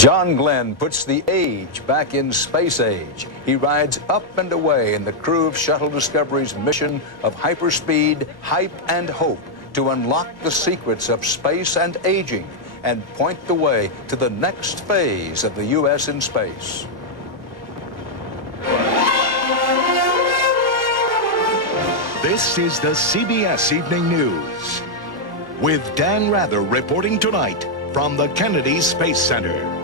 John Glenn puts the age back in space age. He rides up and away in the crew of Shuttle Discovery's mission of hyperspeed, hype, and hope to unlock the secrets of space and aging and point the way to the next phase of the U.S. in space. This is the CBS Evening News with Dan Rather reporting tonight from the Kennedy Space Center.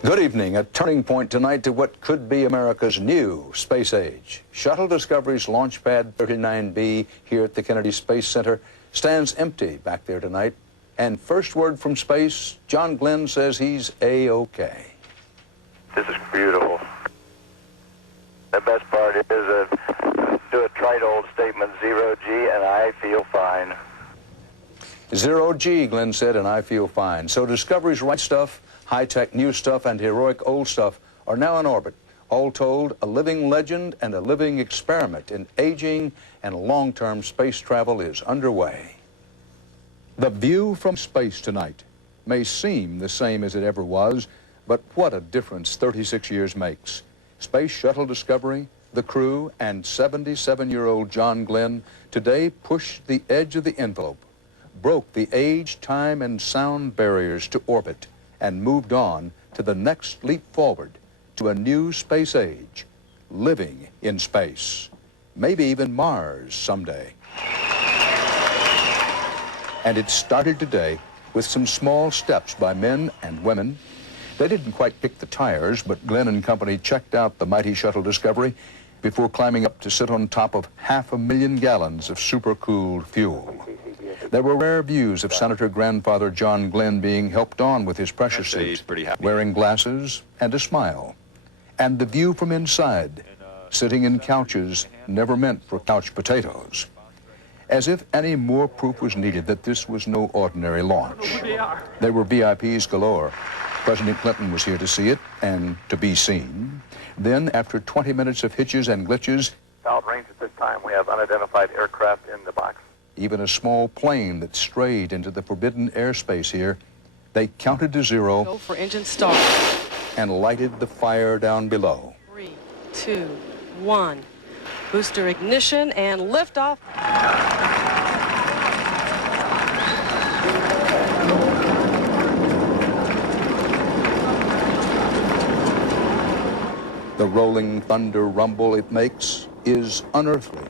Good evening. A turning point tonight to what could be America's new space age. Shuttle Discovery's Launch Pad 39B here at the Kennedy Space Center stands empty back there tonight. And first word from space, John Glenn says he's A-OK. This is beautiful. The best part is do a trite old statement, 0G, and I feel fine. 0G, Glenn said, and I feel fine. So Discovery's right stuff, high-tech new stuff, and heroic old stuff are now in orbit. All told, a living legend and a living experiment in aging and long-term space travel is underway. The view from space tonight may seem the same as it ever was, but what a difference 36 years makes. Space Shuttle Discovery, the crew, and 77-year-old John Glenn today pushed the edge of the envelope, broke the age, time, and sound barriers to orbit, and moved on to the next leap forward to a new space age, living in space, maybe even Mars someday. And it started today with some small steps by men and women. They didn't quite pick the tires, but Glenn and company checked out the mighty Shuttle Discovery before climbing up to sit on top of 500,000 gallons of supercooled fuel. There were rare views of Senator Grandfather John Glenn being helped on with his pressure suit, wearing glasses and a smile. And the view from inside, sitting in couches never meant for couch potatoes. As if any more proof was needed that this was no ordinary launch. There were VIPs galore. President Clinton was here to see it and to be seen. Then, after 20 minutes of hitches and glitches, Out range at this time, we have unidentified aircraft in the box. Even a small plane that strayed into the forbidden airspace here, they counted to 0. Go for engine start. And lighted the fire down below. 3, 2, 1. Booster ignition and liftoff. The rolling thunder rumble it makes is unearthly.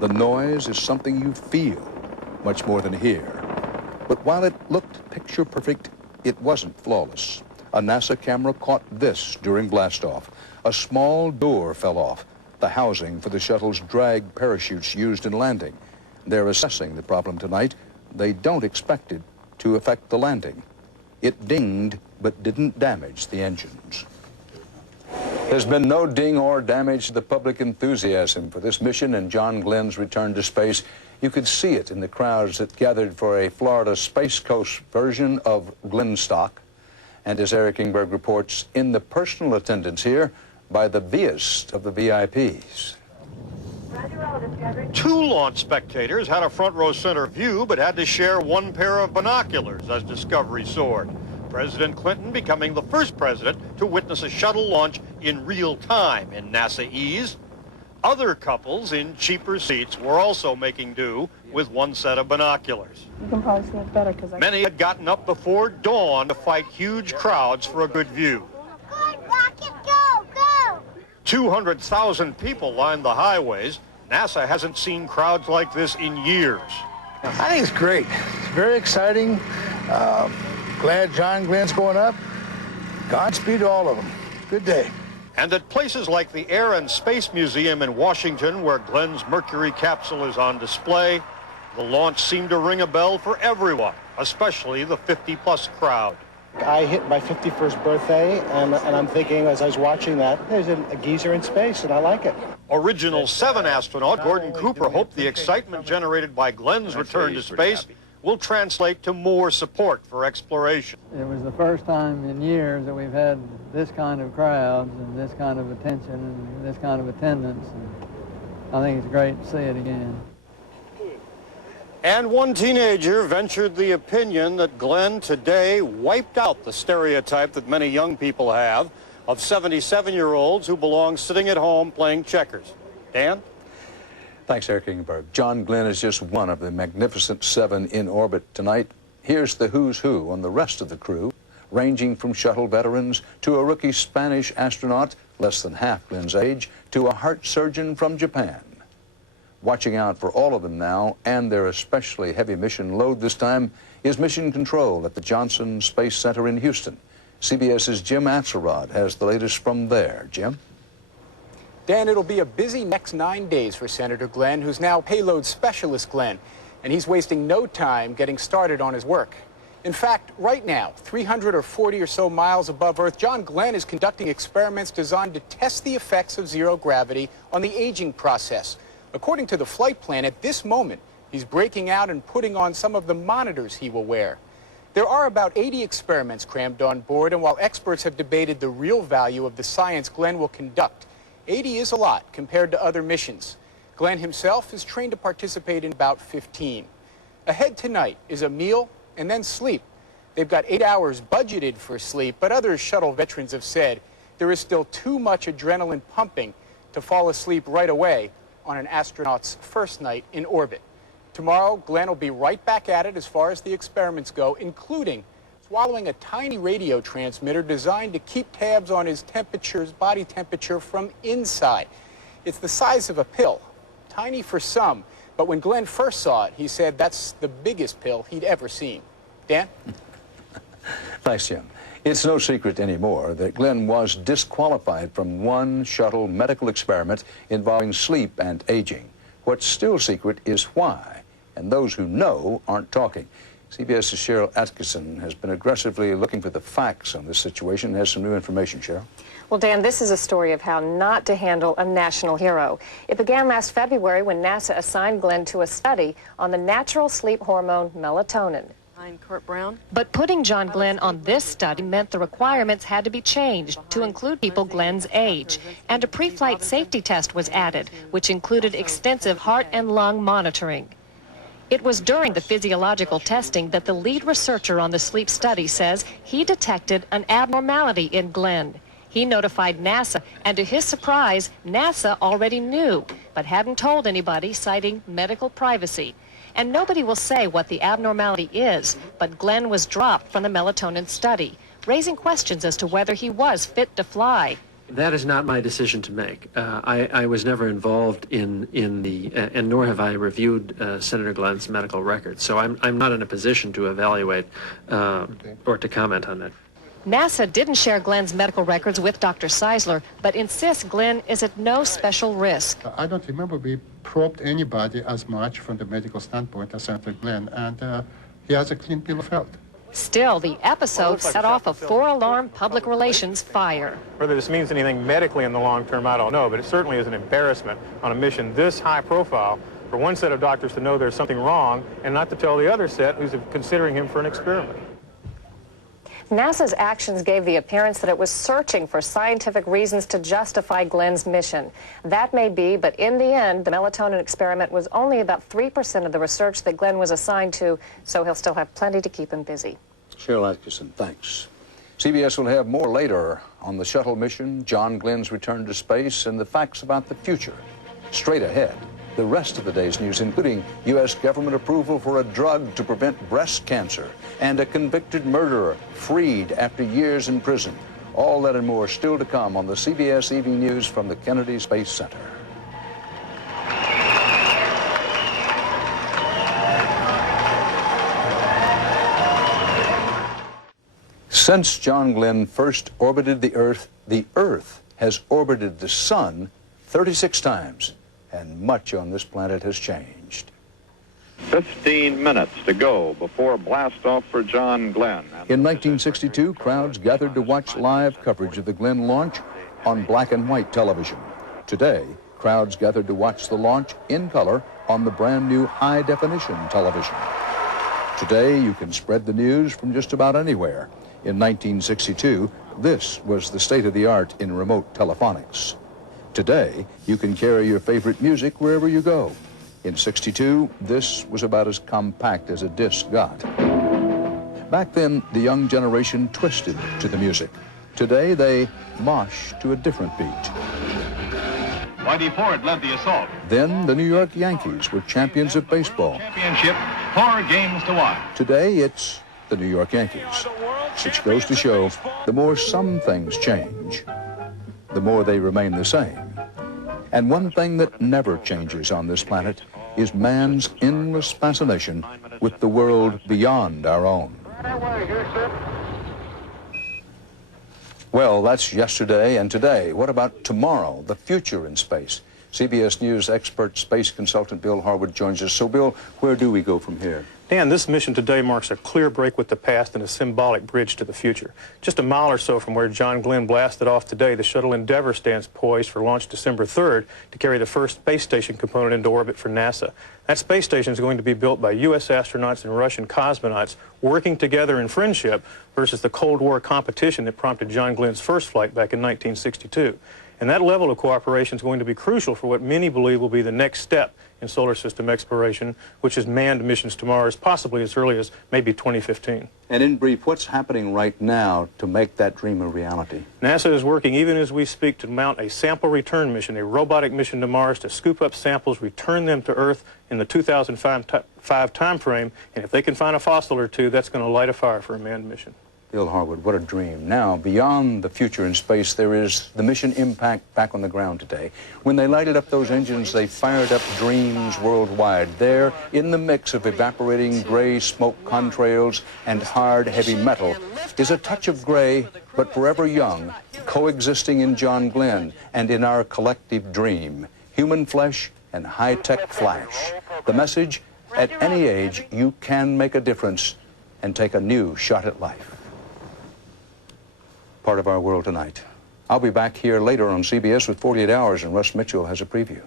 The noise is something you feel, much more than hear. But while it looked picture perfect, it wasn't flawless. A NASA camera caught this during blastoff. A small door fell off, the housing for the shuttle's drag parachutes used in landing. They're assessing the problem tonight. They don't expect it to affect the landing. It dinged, but didn't damage the engines. There's been no ding or damage to the public enthusiasm for this mission and John Glenn's return to space. You could see it in the crowds that gathered for a Florida Space Coast version of Glenstock. And as Eric Ingberg reports, in the personal attendance here by the VIest of the VIPs. 2 launch spectators had a front row center view but had to share one pair of binoculars as Discovery soared. President Clinton becoming the first president to witness a shuttle launch in real time in NASA Ease. Other couples in cheaper seats were also making do with one set of binoculars. You can probably see it better because Many had gotten up before dawn to fight huge crowds for a good view. Good, Rocket, go, go! 200,000 people lined the highways. NASA hasn't seen crowds like this in years. I think it's great. It's very exciting. Glad John Glenn's going up. Godspeed to all of them. Good day. And at places like the Air and Space Museum in Washington, where Glenn's Mercury capsule is on display, the launch seemed to ring a bell for everyone, especially the 50-plus crowd. I hit my 51st birthday, and I'm thinking, as I was watching that, there's a geezer in space, and I like it. Original 7 astronaut Gordon Cooper hoped the excitement generated by Glenn's return to space will translate to more support for exploration. It was the first time in years that we've had this kind of crowds and this kind of attention and this kind of attendance. And I think it's great to see it again. And one teenager ventured the opinion that Glenn today wiped out the stereotype that many young people have of 77-year-olds who belong sitting at home playing checkers. Dan? Thanks, Eric Ingberg. John Glenn is just one of the magnificent 7 in orbit tonight. Here's the who's who on the rest of the crew, ranging from shuttle veterans to a rookie Spanish astronaut, less than half Glenn's age, to a heart surgeon from Japan. Watching out for all of them now, and their especially heavy mission load this time, is Mission Control at the Johnson Space Center in Houston. CBS's Jim Axelrod has the latest from there. Jim? Dan, it'll be a busy next 9 days for Senator Glenn, who's now payload specialist Glenn, and he's wasting no time getting started on his work. In fact, right now, 340 or so miles above Earth, John Glenn is conducting experiments designed to test the effects of zero gravity on the aging process. According to the flight plan, at this moment, he's breaking out and putting on some of the monitors he will wear. There are about 80 experiments crammed on board, and while experts have debated the real value of the science Glenn will conduct, 80 is a lot compared to other missions. Glenn himself is trained to participate in about 15. Ahead tonight is a meal and then sleep. They've got 8 hours budgeted for sleep, but other shuttle veterans have said there is still too much adrenaline pumping to fall asleep right away on an astronaut's first night in orbit. Tomorrow, Glenn will be right back at it as far as the experiments go, including swallowing a tiny radio transmitter designed to keep tabs on his body temperature from inside. It's the size of a pill, tiny for some, but when Glenn first saw it, he said that's the biggest pill he'd ever seen. Dan? Thanks, Jim. It's no secret anymore that Glenn was disqualified from one shuttle medical experiment involving sleep and aging. What's still secret is why, and those who know aren't talking. CBS's Cheryl Atkinson has been aggressively looking for the facts on this situation and has some new information. Cheryl? Well, Dan, this is a story of how not to handle a national hero. It began last February when NASA assigned Glenn to a study on the natural sleep hormone melatonin. I'm Kurt Brown. But putting John Glenn on this study meant the requirements had to be changed to include people Glenn's age. And a pre-flight safety test was added, which included extensive heart and lung monitoring. It was during the physiological testing that the lead researcher on the sleep study says he detected an abnormality in Glenn. He notified NASA, and to his surprise, NASA already knew, but hadn't told anybody, citing medical privacy. And nobody will say what the abnormality is, but Glenn was dropped from the melatonin study, raising questions as to whether he was fit to fly. That is not my decision to make. I was never involved in the, and nor have I reviewed Senator Glenn's medical records. So I'm not in a position to evaluate or to comment on that. NASA didn't share Glenn's medical records with Dr. Seisler, but insists Glenn is at no special risk. I don't remember we probed anybody as much from the medical standpoint as Senator Glenn, and he has a clean bill of health. Still, the episode set off a 4-alarm public relations fire. Whether this means anything medically in the long term, I don't know, but it certainly is an embarrassment on a mission this high profile for one set of doctors to know there's something wrong and not to tell the other set who's considering him for an experiment. NASA's actions gave the appearance that it was searching for scientific reasons to justify Glenn's mission. That may be, but in the end, the melatonin experiment was only about 3% of the research that Glenn was assigned to, so he'll still have plenty to keep him busy. Cheryl Atkinson, thanks. CBS will have more later on the shuttle mission, John Glenn's return to space, and the facts about the future. Straight ahead, the rest of the day's news, including U.S. government approval for a drug to prevent breast cancer and a convicted murderer freed after years in prison. All that and more still to come on the CBS Evening News from the Kennedy Space Center. Since John Glenn first orbited the Earth has orbited the Sun 36 times. And much on this planet has changed. 15 minutes to go before blast-off for John Glenn. In 1962, crowds gathered to watch live coverage of the Glenn launch on black and white television. Today, crowds gathered to watch the launch in color on the brand new high-definition television. Today, you can spread the news from just about anywhere. In 1962, this was the state-of-the-art in remote telephonics. Today, you can carry your favorite music wherever you go. In '62, this was about as compact as a disc got. Back then, the young generation twisted to the music. Today, they mosh to a different beat. Whitey Ford led the assault. Then, the New York Yankees were champions of baseball. Championship, 4 games to 1. Today, it's the New York Yankees, which goes to show the more some things change, the more they remain the same. And one thing that never changes on this planet is man's endless fascination with the world beyond our own. Well, that's yesterday and today. What about tomorrow, the future in space? CBS News expert space consultant Bill Harwood joins us. So, Bill, where do we go from here? Dan, this mission today marks a clear break with the past and a symbolic bridge to the future. Just a mile or so from where John Glenn blasted off today, the shuttle Endeavour stands poised for launch December 3rd to carry the first space station component into orbit for NASA. That space station is going to be built by U.S. astronauts and Russian cosmonauts working together in friendship versus the Cold War competition that prompted John Glenn's first flight back in 1962. And that level of cooperation is going to be crucial for what many believe will be the next step in solar system exploration, which is manned missions to Mars, possibly as early as maybe 2015. And in brief, what's happening right now to make that dream a reality? NASA is working, even as we speak, to mount a sample return mission, a robotic mission to Mars to scoop up samples, return them to Earth in the 2005 time frame, and if they can find a fossil or two, that's going to light a fire for a manned mission. Bill Harwood, what a dream. Now, beyond the future in space, there is the mission impact back on the ground today. When they lighted up those engines, they fired up dreams worldwide. There, in the mix of evaporating gray smoke contrails and hard, heavy metal, is a touch of gray, but forever young, coexisting in John Glenn and in our collective dream. Human flesh and high-tech flash. The message, at any age, you can make a difference and take a new shot at life. Part of our world tonight. I'll be back here later on CBS with 48 Hours, and Russ Mitchell has a preview.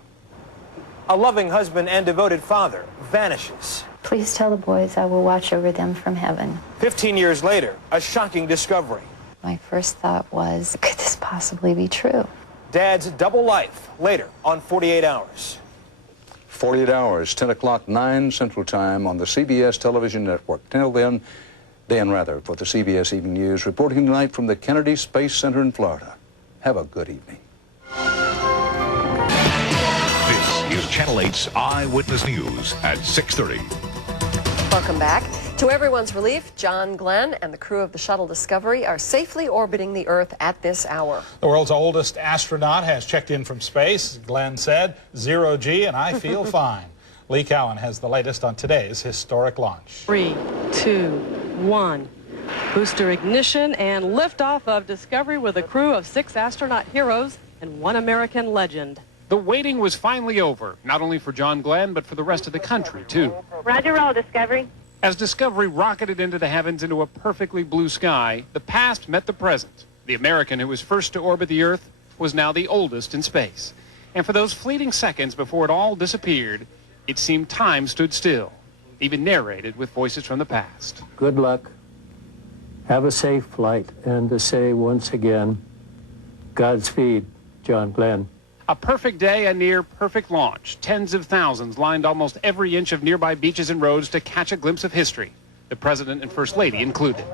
A loving husband and devoted father vanishes. Please tell the boys I will watch over them from heaven. 15 years later, a shocking discovery. My first thought was, could this possibly be true? Dad's double life, later on 48 Hours. 48 Hours, 10 o'clock, 9 Central Time on the CBS television network. Till then, Dan Rather for the CBS Evening News, reporting tonight from the Kennedy Space Center in Florida. Have a good evening. This is Channel 8's Eyewitness News at 6:30. Welcome back. To everyone's relief, John Glenn and the crew of the shuttle Discovery are safely orbiting the Earth at this hour. The world's oldest astronaut has checked in from space. Glenn said, "Zero G and I feel fine." Lee Cowan has the latest on today's historic launch. 3, 2, 1. Booster ignition and liftoff of Discovery with a crew of 6 astronaut heroes and 1 American legend. The waiting was finally over, not only for John Glenn, but for the rest of the country, too. Roger roll, Discovery. As Discovery rocketed into the heavens into a perfectly blue sky, the past met the present. The American who was first to orbit the Earth was now the oldest in space. And for those fleeting seconds before it all disappeared, it seemed time stood still, even narrated with voices from the past. Good luck. Have a safe flight. And to say once again, Godspeed, John Glenn. A perfect day, a near perfect launch. Tens of thousands lined almost every inch of nearby beaches and roads to catch a glimpse of history, the President and First Lady included.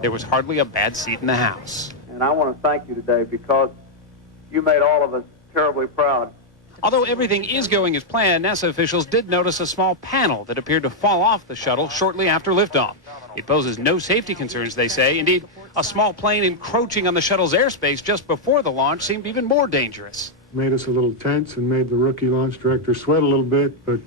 There was hardly a bad seat in the house. And I want to thank you today because you made all of us terribly proud. Although everything is going as planned, NASA officials did notice a small panel that appeared to fall off the shuttle shortly after liftoff. It poses no safety concerns, they say. Indeed, a small plane encroaching on the shuttle's airspace just before the launch seemed even more dangerous. Made us a little tense and made the rookie launch director sweat a little bit, but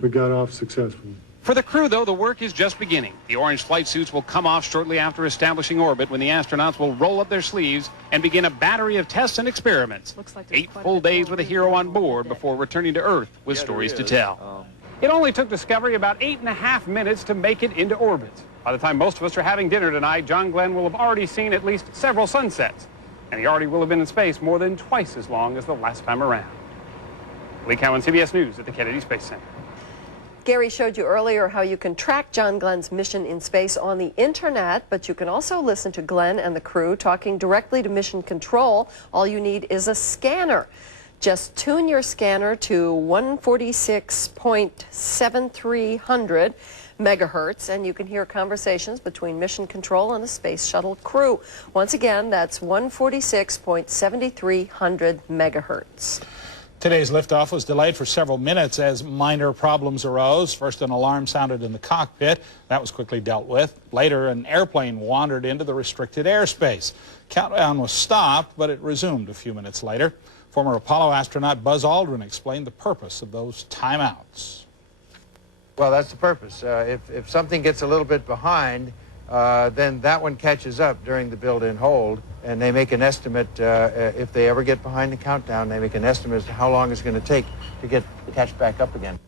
we got off successfully. For the crew, though, the work is just beginning. The orange flight suits will come off shortly after establishing orbit when the astronauts will roll up their sleeves and begin a battery of tests and experiments. 8 full days with a hero on board before returning to Earth with stories to tell. It only took Discovery about 8.5 minutes to make it into orbit. By the time most of us are having dinner tonight, John Glenn will have already seen at least several sunsets. And he already will have been in space more than twice as long as the last time around. Lee Cowan, CBS News at the Kennedy Space Center. Gary showed you earlier how you can track John Glenn's mission in space on the internet, but you can also listen to Glenn and the crew talking directly to Mission Control. All you need is a scanner. Just tune your scanner to 146.7300 megahertz, and you can hear conversations between Mission Control and a Space Shuttle crew. Once again, that's 146.7300 megahertz. Today's liftoff was delayed for several minutes as minor problems arose. First, an alarm sounded in the cockpit. That was quickly dealt with. Later, an airplane wandered into the restricted airspace. Countdown was stopped, but it resumed a few minutes later. Former Apollo astronaut Buzz Aldrin explained the purpose of those timeouts. Well, that's the purpose. If something gets a little bit behind, then that one catches up during the build-in hold, and they make an estimate, if they ever get behind the countdown, they make an estimate as to how long it's going to take to catch back up again.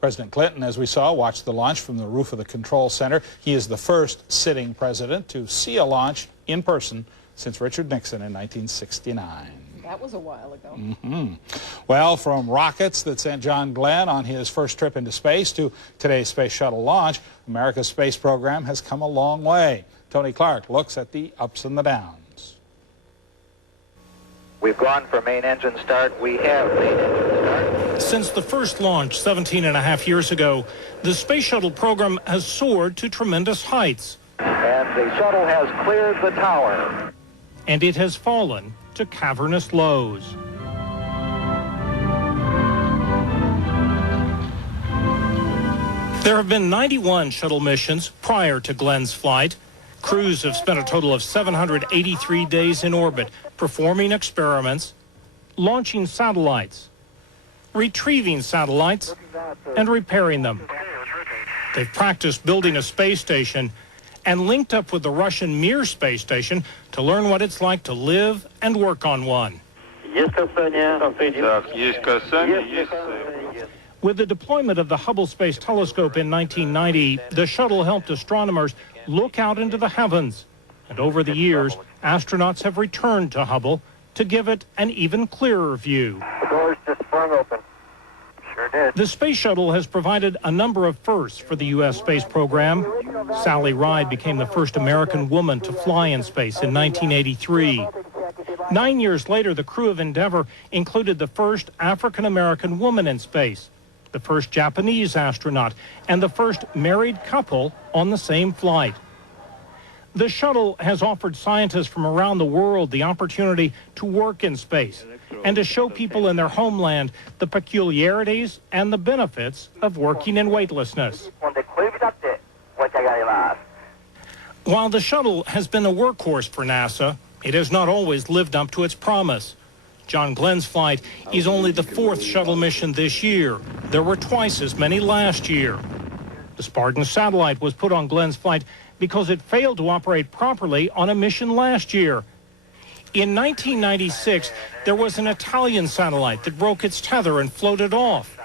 President Clinton, as we saw, watched the launch from the roof of the control center. He is the first sitting president to see a launch in person since Richard Nixon in 1969. That was a while ago. Well, from rockets that sent John Glenn on his first trip into space to today's space shuttle launch, America's space program has come a long way. Tony Clark looks at the ups and the downs. We've gone for main engine start. We have main engine start. Since the first launch 17.5 years ago, the space shuttle program has soared to tremendous heights. And the shuttle has cleared the tower. And it has fallen to cavernous lows. There have been 91 shuttle missions prior to Glenn's flight. Crews have spent a total of 783 days in orbit, performing experiments, launching satellites, retrieving satellites, and repairing them. They've practiced building a space station and linked up with the Russian Mir space station to learn what it's like to live and work on one. With the deployment of the Hubble Space Telescope in 1990, the shuttle helped astronomers look out into the heavens. And over the years, astronauts have returned to Hubble to give it an even clearer view. The doors just sprung open. Sure did. The space shuttle has provided a number of firsts for the U.S. space program. Sally Ride became the first American woman to fly in space in 1983. 9 years later, the crew of Endeavour included the first African-American woman in space, the first Japanese astronaut, and the first married couple on the same flight. The shuttle has offered scientists from around the world the opportunity to work in space and to show people in their homeland the peculiarities and the benefits of working in weightlessness. While the shuttle has been a workhorse for NASA, it has not always lived up to its promise. John Glenn's flight is only the fourth shuttle mission this year. There were twice as many last year. The Spartan satellite was put on Glenn's flight because it failed to operate properly on a mission last year. In 1996, there was an Italian satellite that broke its tether and floated off.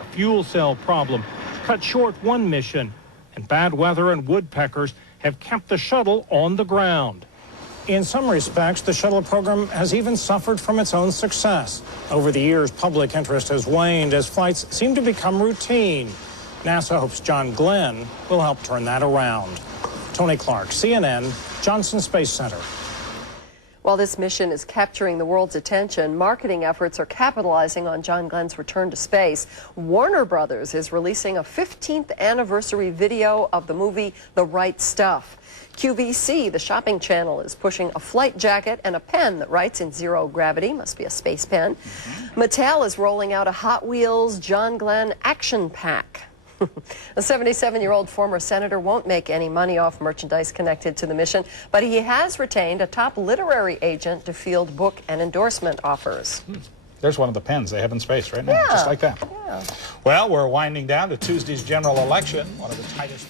A fuel cell problem cut short one mission, and bad weather and woodpeckers have kept the shuttle on the ground. In some respects, the shuttle program has even suffered from its own success. Over the years, public interest has waned as flights seem to become routine. NASA hopes John Glenn will help turn that around. Tony Clark, CNN, Johnson Space Center. While this mission is capturing the world's attention, marketing efforts are capitalizing on John Glenn's return to space. Warner Brothers is releasing a 15th anniversary video of the movie The Right Stuff. QVC, the shopping channel, is pushing a flight jacket and a pen that writes in zero gravity, must be a space pen. Mattel is rolling out a Hot Wheels John Glenn action pack. The 77-year-old former senator won't make any money off merchandise connected to the mission, but he has retained a top literary agent to field book and endorsement offers. There's one of the pens they have in space right now, just like that. Well, we're winding down to Tuesday's general election, one of the tightest